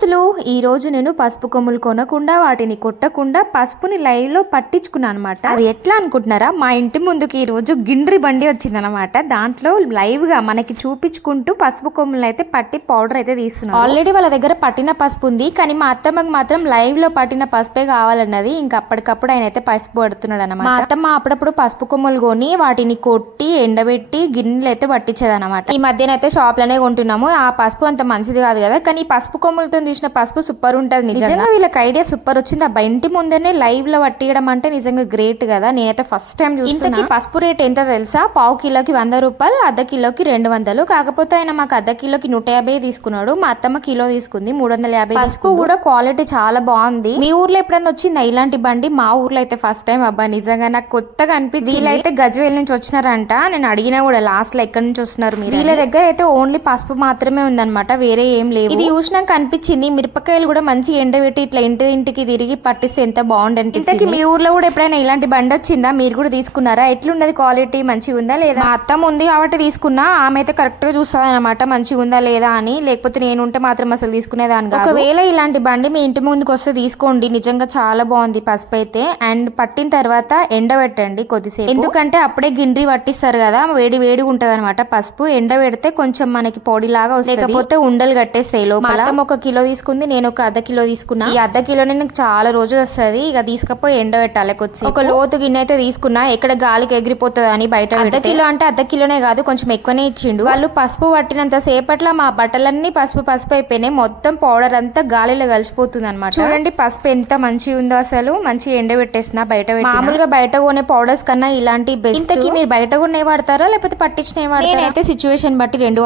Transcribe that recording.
దోస్తులు, ఈ రోజు నేను పసుపు కొమ్ములు కొనకుండా వాటిని కొట్టకుండా పసుపుని లైవ్ లో పట్టించుకున్నాను అనమాట. అది ఎట్లా అనుకుంటున్నారా, మా ఇంటి ముందుకి ఈ రోజు గిండ్రి బండి వచ్చిందనమాట. దాంట్లో లైవ్ గా మనకి చూపించుకుంటూ పసుపు కొమ్ములు అయితే పట్టి పౌడర్ అయితే తీస్తున్నారు. ఆల్రెడీ వాళ్ళ దగ్గర పట్టిన పసుపు ఉంది, కానీ మా అత్తమ్మకి మాత్రం లైవ్ లో పట్టిన పసుపే కావాలన్నది. ఇంకా అప్పటికప్పుడు ఆయన అయితే పసుపు పడుతున్నాడు అనమాట. మా అత్తమ్మ అప్పుడప్పుడు పసుపు కొమ్ములు కొని వాటిని కొట్టి ఎండబెట్టి గిన్నెలు అయితే పట్టించేది అనమాట. ఈ మధ్యనైతే షాప్ లోనే కొంటున్నాము. ఆ పసుపు అంత మంచిది కాదు కదా, కానీ పసుపు కొమ్ములతో తీసిన పసుపు సూపర్ ఉంటది. నిజంగా వీళ్ళకి ఐడియా సూపర్ వచ్చింది. ఆ ఇంటి ముందనే లైవ్ లో పట్టియడం అంటే నిజంగా గ్రేట్ కదా. నేనైతే ఫస్ట్ టైం చూస్తున్నా. పసుపు రేట్ ఎంత తెలుసా? పావు కిలోకి 100 రూపాయలు, అర్ధ కిలోకి 200. కాకపోతే ఆయన మాకు అర్ధ కిలోకి 150 తీసుకున్నాడు. మా అత్తమ్మ కిలో తీసుకుంది 350. పసుపు కూడా క్వాలిటీ చాలా బాగుంది. మీ ఊర్లో ఎప్పుడన్నా వచ్చిందా ఇలాంటి బండి? మా ఊర్లో అయితే ఫస్ట్ టైం. అబ్బా నిజంగా నాకు కొత్తగా అనిపించింది. వీళ్ళైతే గజ్వేల్ నుంచి వచ్చినారంట. నేను అడిగినా కూడా లాస్ట్ లో ఎక్కడి నుంచి వస్తున్నారు మీరు. వీళ్ళ దగ్గర అయితే ఓన్లీ పసుపు మాత్రమే ఉందన్నమాట, వేరే ఏం లేవు. ఇది చూసినాక అనిపించింది మిరపకాయలు కూడా మంచి ఎండబెట్టి ఇట్లా ఇంటికి తిరిగి పట్టిస్తే ఎంత బాగుండని. ఇంతకి మీ ఊర్లో కూడా ఎప్పుడైనా ఇలాంటి బండి వచ్చిందా? మీరు కూడా తీసుకున్నారా? ఎట్లున్నది క్వాలిటీ? మంచిగా ఉందా లేదా? మా అత్తమ్మ ఉంది కాబట్టి తీసుకున్నా. ఆమె అయితే కరెక్ట్ గా చూస్తుంది అనమాట మంచిగా ఉందా లేదా అని. లేకపోతే నేను ఉంటే మాత్రం అసలు తీసుకునేదాన్ని కాదు. ఒకవేళ ఇలాంటి బండి మీ ఇంటి ముందుకు వస్తే తీసుకోండి. నిజంగా చాలా బాగుంది పసుపు అయితే. అండ్ పట్టిన తర్వాత ఎండబెట్టండి కొద్దిసేపు, ఎందుకంటే అప్పుడే గిండ్రి పట్టిస్తారు కదా, వేడి వేడిగా ఉంటది అనమాట. పసుపు ఎండబెడితే కొంచెం మనకి పొడి లాగా వస్తుంది, లేకపోతే ఉండలు కట్టేస్తాయి లోపల. ఒక కిలో తీసుకుంది, నేను ఒక అర్ధ కిలో తీసుకున్నా. ఈ అర్ధ కిలోనే నాకు చాలా రోజులు వస్తుంది. ఇక తీసుకపోయి ఎండబెట్టాలి. ఒక లోతు గిన్నె అయితే తీసుకున్నా, ఎక్కడ గాలికి ఎగిరిపోతుంది అని బయట. అర్ధ కిలో అంటే అర్ధ కిలోనే కాదు, కొంచెం ఎక్కువనే ఇచ్చిండు. వాళ్ళు పసుపు పట్టినంత సేపట్లో మా బట్టలన్నీ పసుపు అయిపోయినాయి. మొత్తం పౌడర్ అంతా గాలిలో కలిసిపోతుంది అనమాట. చూడండి పసుపు ఎంత మంచిగా ఉందో అసలు. మంచిగా ఎండబెట్టేసిన బయట. మామూలుగా బయట కొనే పౌడర్స్ కన్నా ఇలాంటి బెస్ట్. ఇంతకీ మీరు బయట కొనే వాడతారా లేకపోతే పట్టించినవి వాడతారా? నేనైతే సిచ్యువేషన్ బట్టి రెండు